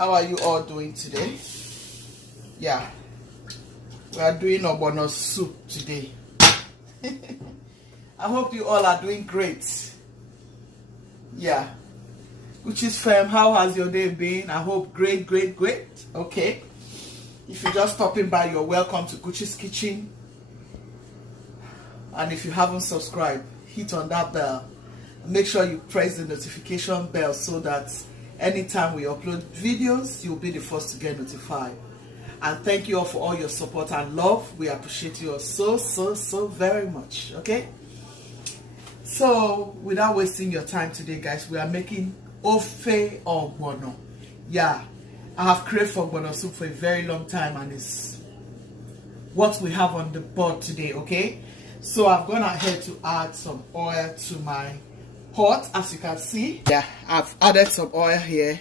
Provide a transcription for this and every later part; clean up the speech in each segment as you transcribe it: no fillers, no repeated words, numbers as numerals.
How are you all doing today? Yeah, we are doing ogbono soup today. I hope you all are doing great. Yeah. Guchies fam, how has your day been? I hope great. Okay. If you're just stopping by, you're welcome to Guchies Kitchen. And if you haven't subscribed, hit on that bell. Make sure you press the notification bell so that anytime we upload videos, you'll be the first to get notified. And thank you all for all your support and love. We appreciate you all so very much. Okay? So, without wasting your time today, guys, we are making ofe ogbono. Yeah, I have craved for ogbono soup for a very long time, and it's what we have on the board today. Okay? So I've gone ahead to add some oil to my pot, as you can see. Yeah, I've added some oil here.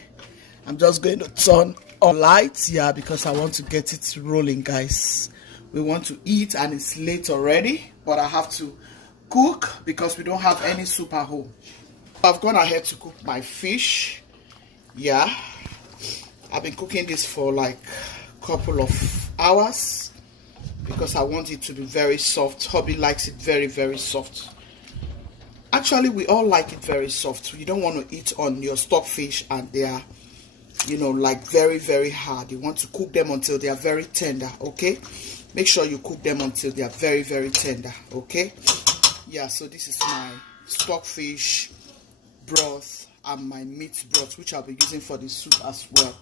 I'm just going to turn on lights, yeah, because I want to get it rolling, guys. We want to eat and it's late already, but I have to cook because we don't have any soup at home. I've gone ahead to cook my fish. Yeah, I've been cooking this for like a couple of hours because I want it to be very soft. Hubby likes it very soft. Actually, we all like it very soft. You don't want to eat on your stock fish and they are, you know, like very hard. You want to cook them until they are very tender. Okay, make sure you cook them until they are very tender. Okay, yeah. So this is my stock fish broth and my meat broth, which I'll be using for the soup as well.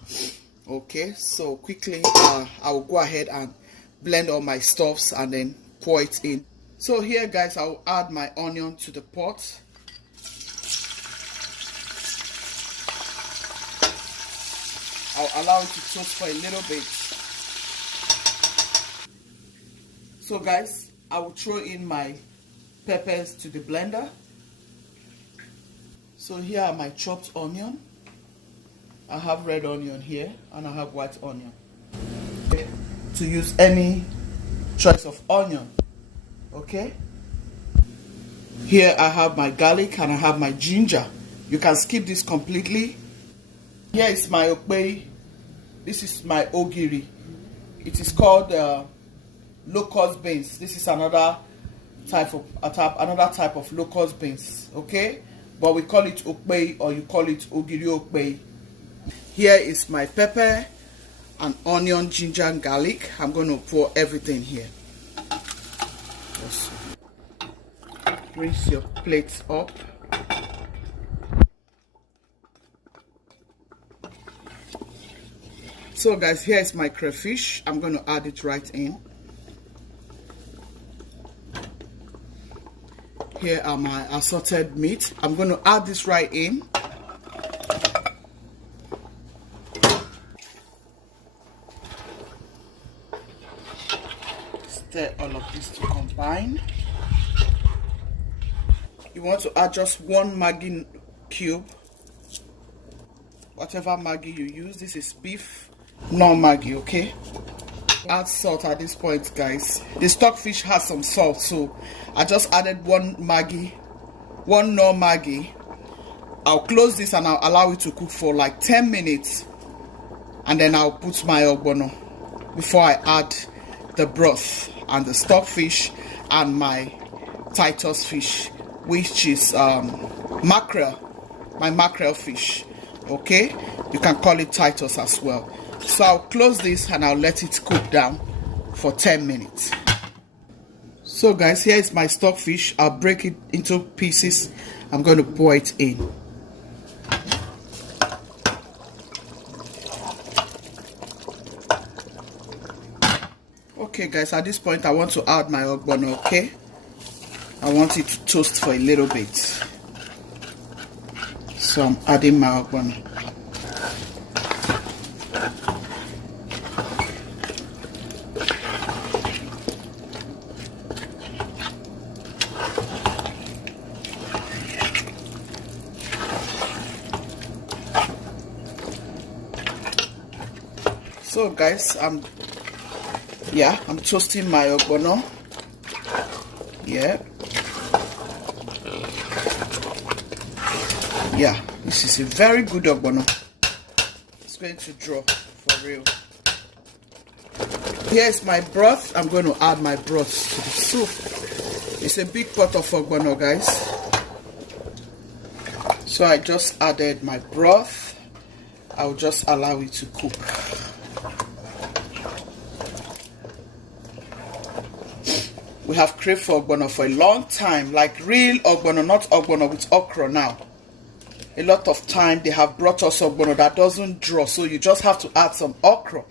Okay, so quickly I will go ahead and blend all my stuffs and then pour it in. So here, guys, I'll add my onion to the pot. I'll allow it to toast for a little bit. So guys, I will throw in my peppers to the blender. So here are my chopped onion. I have red onion here and I have white onion. To use any choice of onion. Okay, here I have my garlic and I have my ginger. You can skip this completely. Here is my okpei. This is my ogiri. It is called locust beans. This is another type of locust beans. Okay, but we call it okpei, or you call it ogiri okpei. Here is my pepper and onion, ginger and garlic. I'm going to pour everything here. Just rinse your plates up. So guys, here is my crayfish. I'm going to add it right in. Here are my assorted meat. I'm going to add this right in. Stir all of this to combine. You want to add just one Maggi cube, whatever Maggi you use. This is beef, no Maggi. Okay, add salt at this point, guys. The stockfish has some salt, so I just added one Maggi, one no Maggi. I'll close this and I'll allow it to cook for like 10 minutes, and then I'll put my ogbono before I add the broth and the stockfish and my Titus fish, which is mackerel, my mackerel fish. Okay, you can call it Titus as well. So I'll close this and I'll let it cook down for 10 minutes. So guys, here is my stockfish. I'll break it into pieces. I'm going to pour it in. Okay guys, at this point I want to add my ogbono. Okay, I want it to toast for a little bit, so I'm adding my ogbono. So guys, I'm toasting my ogbono. Yeah, this is a very good ogbono. It's going to draw for real. Here's my broth. I'm going to add my broth to the soup. It's a big pot of ogbono, guys. So I just added my broth. I'll just allow it to cook. We have craved for ogbono for a long time, like real ogbono, not ogbono with okra now. A lot of time they have brought us ogbono that doesn't draw, so you just have to add some okra.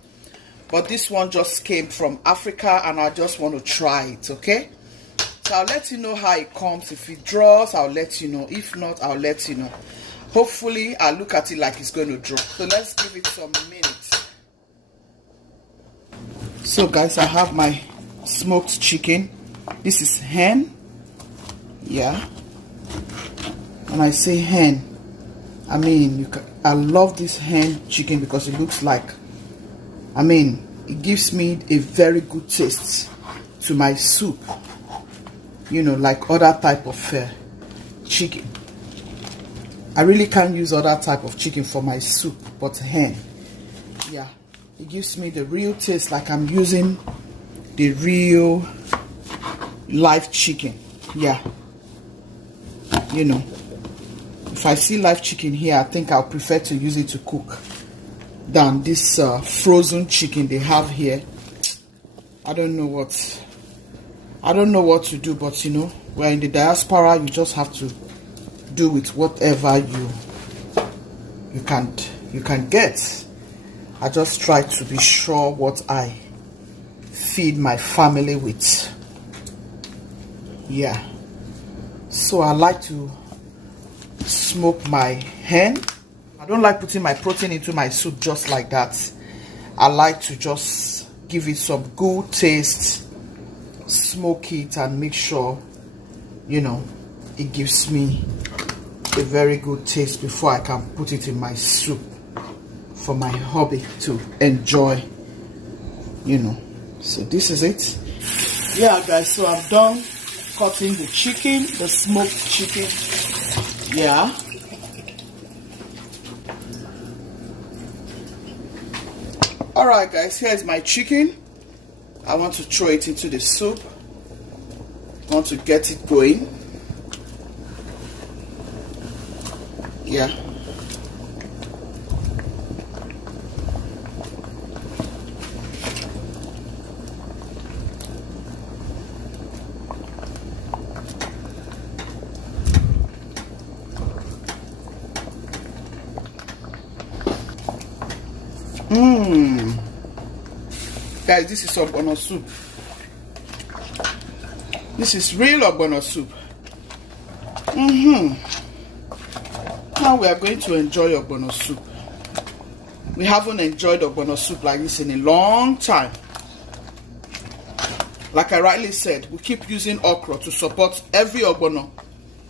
But this one just came from Africa and I just want to try it, okay? So I'll let you know how it comes. If it draws, I'll let you know. If not, I'll let you know. Hopefully, I'll look at it like it's going to draw. So let's give it some minutes. So guys, I have my smoked chicken. This is hen. Yeah. When I say hen, I mean, I love this hen chicken because it looks like, I mean, it gives me a very good taste to my soup. You know, like other type of chicken. I really can't use other type of chicken for my soup, but hen. Yeah, it gives me the real taste, like I'm using the real live chicken. Yeah. You know, if I see live chicken here, I think I'll prefer to use it to cook than this frozen chicken they have here. I don't know what to do, but you know, we're in the diaspora. You just have to do with whatever you can get. I just try to be sure what I feed my family with. Yeah, so I like to smoke my hen. I don't like putting my protein into my soup just like that. I like to just give it some good taste, smoke it, and make sure, you know, it gives me a very good taste before I can put it in my soup for my hubby to enjoy, you know. So this is it. Yeah guys, so I'm done cutting the chicken, the smoked chicken. Yeah. Alright guys, here's my chicken. I want to throw it into the soup. I want to get it going. Yeah. Guys, this is ogbono soup. This is real ogbono soup. Now we are going to enjoy ogbono soup. We haven't enjoyed ogbono soup like this in a long time. Like I rightly said, we keep using okra to support every ogbono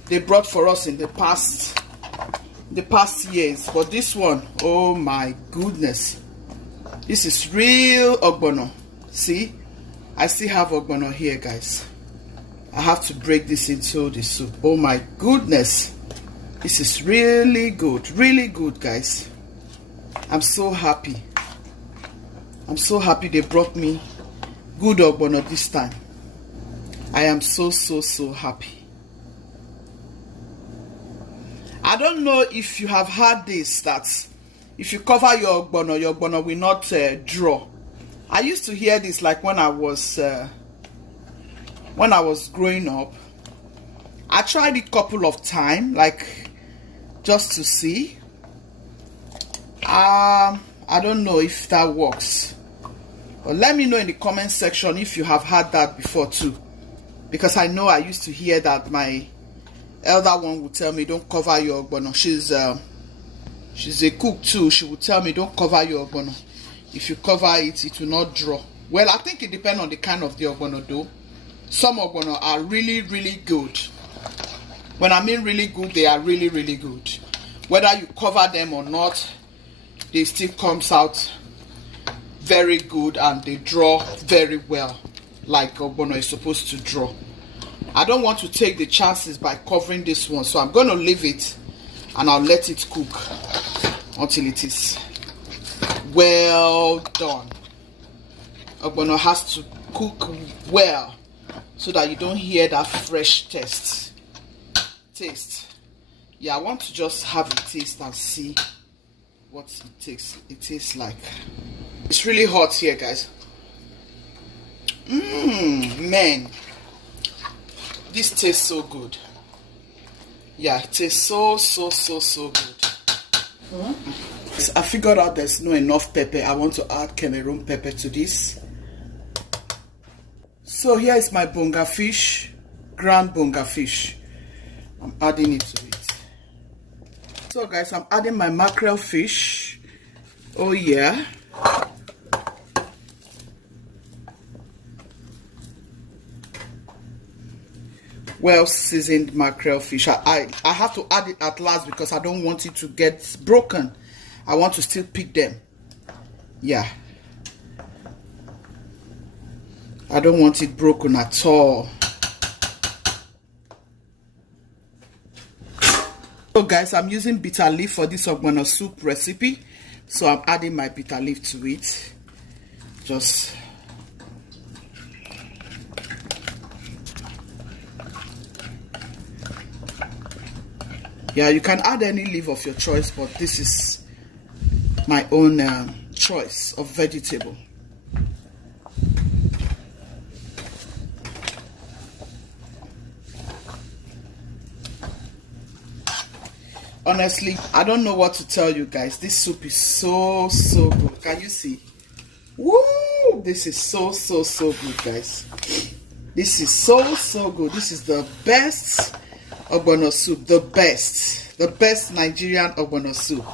they brought for us in the past years. But this one, oh my goodness, this is real ogbono. See, I still have ogbono here, guys. I have to break this into the soup. Oh my goodness, this is really good, guys. I'm so happy. I'm so happy they brought me good ogbono this time. I am so happy. I don't know if you have heard this, that if you cover your ogbono will not draw. I used to hear this like when I was growing up. I tried it a couple of times, like just to see. I don't know if that works. But let me know in the comment section if you have had that before too. Because I know I used to hear that my elder one would tell me, don't cover your ogbono. She's a cook too. She would tell me, don't cover your ogbono. If you cover it, it will not draw. Well, I think it depends on the kind of the ogbono though. Some ogbono are really good. When I mean really good, they are really good. Whether you cover them or not, they still comes out very good and they draw very well, like ogbono is supposed to draw. I don't want to take the chances by covering this one, so I'm going to leave it and I'll let it cook until it is well done. Ogbono has to cook well so that you don't hear that fresh taste. Yeah, I want to just have a taste and see what it tastes like. It's really hot here, guys. Man, this tastes so good. Yeah, it tastes so good. So I figured out there's not enough pepper. I want to add Cameroon pepper to this. So here is my bonga fish, ground bonga fish. I'm adding it to it. So guys, I'm adding my mackerel fish. Oh yeah. Well seasoned mackerel fish. I have to add it at last because I don't want it to get broken. I want to still pick them. Yeah. I don't want it broken at all. So guys, I'm using bitter leaf for this ogbono soup recipe. So I'm adding my bitter leaf to it. Just yeah, you can add any leaf of your choice, but this is my own choice of vegetable. Honestly, I don't know what to tell you guys. This soup is so good. Can you see? Woo! This is so good, guys. This is so good. This is the best ogbono soup. The best Nigerian ogbono soup.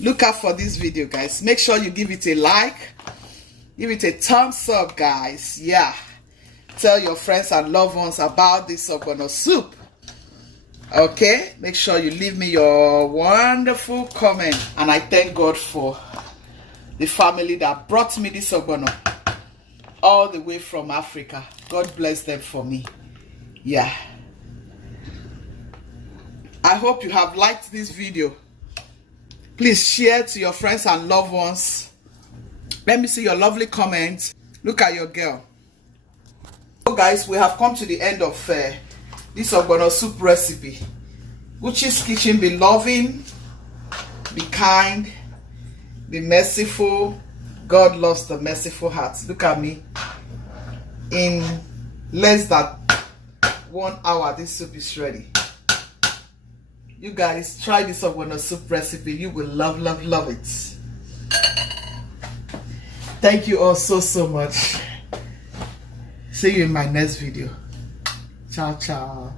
Look out for this video, guys. Make sure you give it a like. Give it a thumbs up, guys. Yeah. Tell your friends and loved ones about this ogbono soup. Okay, make sure you leave me your wonderful comment. And I thank God for the family that brought me this ogbono all the way from Africa. God bless them for me. Yeah. I hope you have liked this video. Please share to your friends and loved ones. Let me see your lovely comments. Look at your girl. So guys, we have come to the end of this ogbono soup recipe. Guchies kitchen. Be loving, be kind, be merciful. God loves the merciful heart. Look at me. In less than 1 hour, this soup is ready. You guys try this ogbono soup recipe. You will love it. Thank you all so much. See you in my next video. Ciao.